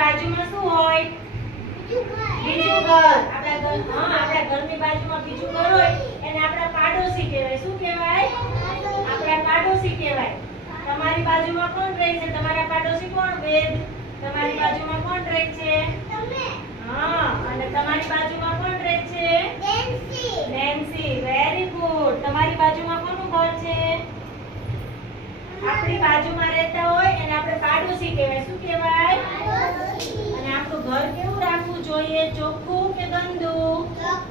બાજુમાં શું હોય? બીજું ઘર. આપણા ઘર હા આપણા ઘરની બાજુમાં બીજું ઘર હોય એને આપણા પાડોશી કહેવાય. શું કહેવાય? આપણા પાડોશી કહેવાય. તમારી બાજુમાં કોણ રહે છે? તમારા પાડોશી કોણ? વેદ. તમારી બાજુમાં કોણ રહે છે? હા અને તમારી બાજુમાં કોણ રહે છે? નેન્સી વેરી ગુડ તમારી બાજુમાં કોનું ઘર છે? આપણી બાજુમાં રહેતા હોય એને આપણે પાડોશી चोखू के गंदू।